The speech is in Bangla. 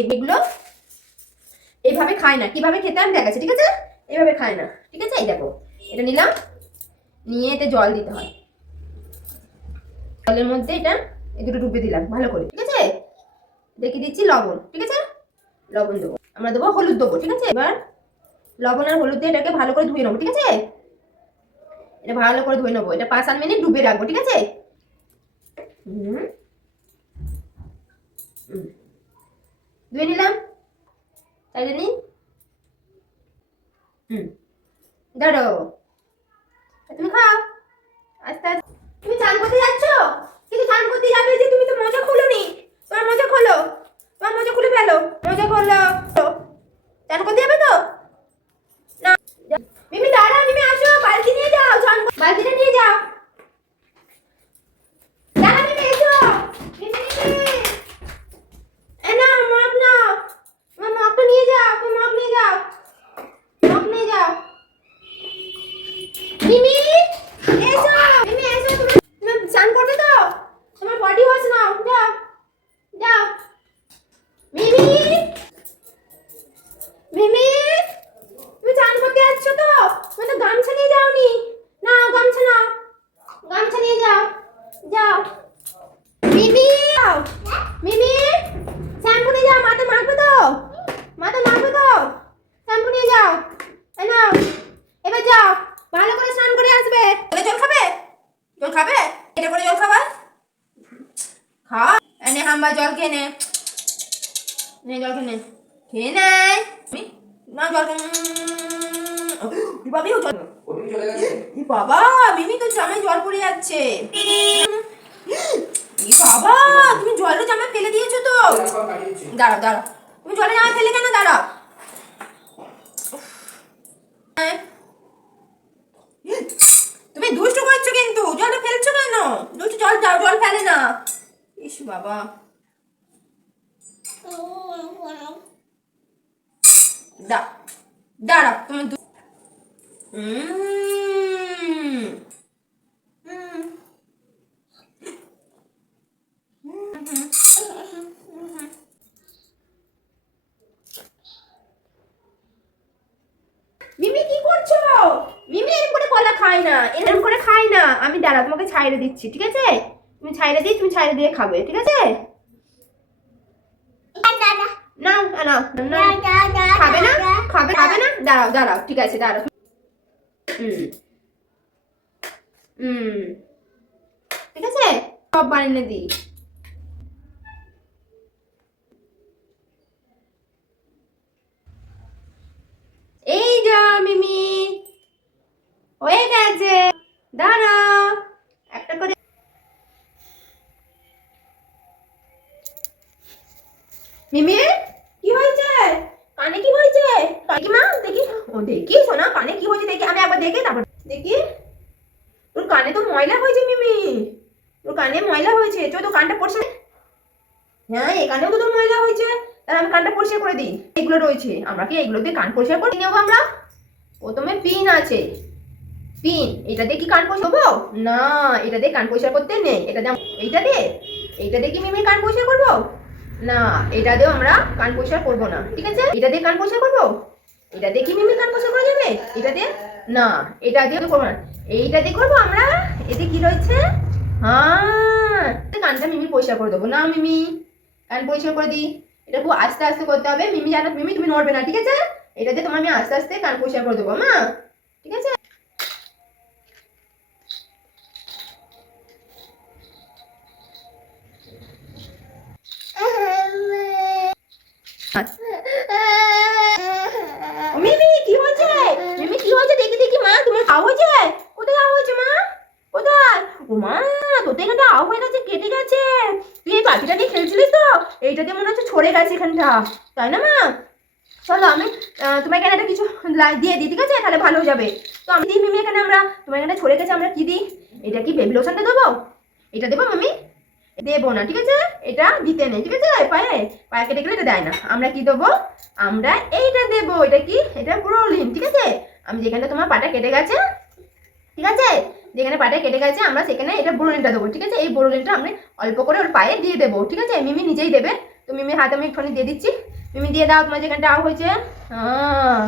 এগুলো এইভাবে খায় না, কিভাবে খেতে আমি দেখাচ্ছি, ঠিক আছে? এইভাবে খায় না, ঠিক আছে? এই দেখো, এটা নিলাম, নিয়ে এতে জল দিতে হয়। জলের মধ্যে এটা এই দুটো ডুবে দিলাম ভালো করে, ঠিক আছে? দেখে দিচ্ছি লবণ, ঠিক আছে? লবণ দেবো, আমরা দেবো হলুদ দেবো, ঠিক আছে? এবার লবণ আর হলুদ দিয়ে এটাকে ভালো করে ধুয়ে নেবো, ঠিক আছে? এটা ভালো করে ধুয়ে নেবো, এটা 5-8 মিনিট ডুবে রাখবো, ঠিক আছে? ধুয়ে নিলাম, তাইলে নি দাঁড়াও, তুমি খাও আস্তে আস্তে। তুমি চান করতে যাচ্ছ, কিন্তু চান করতে যাবে যে তুমি তো মোজা খোলোনি, তোমার মোজা খোলো, তোমার মোজা খুলে ফেলো, মোজা খোলো। চান করতে যাবে তো না? মিমি দাঁড়াও, মিমি আসো, বালতি নিয়ে যাও, বালতিটা নিয়ে যাও। দাঁড়া মিমি, এসো মিমি, এ নাও মগ নাও, তোমার মগটা নিয়ে যাও, তুমি মগ নিয়ে যাও, মগ নিয়ে যাও। মিমি এসো, মিমি এসো, তুমি স্নান করবে তো? তোমার বডি ওয়াশ নাও, যাও যাও। মিমি, মিমি তুমি স্নান করতে যাচ্ছ তো? তুমি তো গামছা নিয়ে যাওনি, নাও গামছা নাও, গামছা নিয়ে যাও, যাও। মিমি যাও, মিমি শ্যাম্পু নিয়ে যাও, মাথা মাখবে তো, মাথা মাখবে তো, শ্যাম্পু নিয়ে যাও, এই নাও, এবার যাও ভালো করে স্নান করে আসবে। জল খাবে, জল খাবে, এটা করে জল খাবা, খা, এনে হাম্বা জল খেয়ে নে, নে জল খেয়ে নে, খেয়ে নেয় না জল বাবা, মিমি তো জামায় জল পড়ে যাচ্ছে। বাবা তুমি জলটা জামায় ফেলে দিয়েছো তো, দাঁড়াও দাঁড়াও, তুমি জলে জামায় ফেলে কেন? দাঁড়াও, তুমি দুষ্টু করছো কিন্তু, জলটা ফেলছো কেন? দুষ্টু, জল দাও, জল ফেলে না। ইস বাবা, দাঁড়া তুমি মিমি কি করছো? মিমি এরকম করে কলা খায় না, এরকম করে খায় না। আমি দাঁড়া তোমাকে ছাইড়ে দিচ্ছি, ঠিক আছে? তুমি ছাইড়ে দিই, তুমি ছাইড়ে দিয়ে খাবে, ঠিক আছে? নাও নাও, খাবে না, খাবে, খাবে না, দাঁড়াও দাঁড়াও, ঠিক আছে দাঁড়াও। ঠিক আছে, সব বানিয়ে দিই। এই যা মিমি, হয়ে গেছে, দাঁড়াও একটা করে। মিমি কি হয়েছে? কানে কি হয়েছে? দেখি মা, দেখি, ও দেখি সোনা, কানে কি হয়েছে দেখি, আমি একবার দেখে তারপর দেখি। তোর কানে তো ময়লা হয়েছে মিমি, তোর কানে ময়লা হয়েছে, চল তো কানটা পরিষ্কার। হ্যাঁ এখানেও তো তোর ময়লা হয়েছে, তাহলে আমি কানটা পরিষ্কার করে দিই। এগুলো রয়েছে, আমরা কি এগুলো দিয়ে কান পরিষ্কার করে নেবো? আমরা প্রথমে পিন আছে, পিন, এটা দিয়ে কি কান পরিষ্কার করবো? না, এটা দিয়ে কান পরিষ্কার করতে নেই, এটা দিয়ে, এইটা দিয়ে কি মিমি কান পরিষ্কার করবো? না, এটা দিয়েও আমরা কান পরিষ্কার করবো না, ঠিক আছে? এটা দিয়ে কান পরিষ্কার করবো, এটা দিয়ে কি মিমি কান পরিষ্কার করা যাবে? এটা দিয়ে না, এটা দিয়ে করবো না, এইটা দিয়ে করবো আমরা। এতে কি রয়েছে? হ্যাঁ, কানটা মিমি পরিষ্কার করে দেবো। না মিমি, কান পরিষ্কার করে দিই, এটা খুব আস্তে আস্তে করতে হবে। মিমি জানো, মিমি তুমি নড়বে না, ঠিক আছে? এটা দিয়ে তোমার আমি আস্তে আস্তে কান পরিষ্কার করে দেবো মা, ঠিক আছে? মিমি কি হয়েছে? মিমি কি হয়েছে দেখি দেখি মা, তোমার ঘাও হয়েছে? কোথায় ঘাও হয়েছে মা? কোথায়? ও মা, তোর তো এখানটা ঘাও হয়ে গেছে, কেটে গেছে। তুই এই বাটিটা নিয়ে খেলছিলিস তো, এইটাতে মনে হচ্ছে ছড়ে গেছে এখানটা, তাই না মা? চলো আমি তোমাকে এখানে একটা কিছু দিয়ে দিই, ঠিক আছে? তাহলে ভালো হয়ে যাবে। তো আমি দিই মিমি, এখানে আমরা তোমার এখানে ছড়ে গেছে, আমরা কি দিই? এটা কি বেবি লোশনটা দেবো? এটা দেবো মামি? দেবো না, ঠিক আছে? এটা দিতে নেই, ঠিক আছে? পায়ে পায়ে কেটে গেলে এটা দেয় না। আমরা কি দেবো? আমরা এইটা দেবো। এটা কি? এটা প্রোলিন, ঠিক আছে? আমি যেখানে তোমার পাটা কেটে গেছে, ঠিক আছে, যেখানে পাটা কেটে গেছে আমরা সেখানে এটা বোরোলিনটা দেবো, ঠিক আছে? এই বোরোলিনটা আমরা অল্প করে ওর পায়ে দিয়ে দেবো, ঠিক আছে? মিমি নিজেই দেবে। তো তো মিমির হাতে আমি ফোনে দিয়ে দিচ্ছি। মিমি দিয়ে দাও তোমার যেখানটা হয়েছে। হ্যাঁ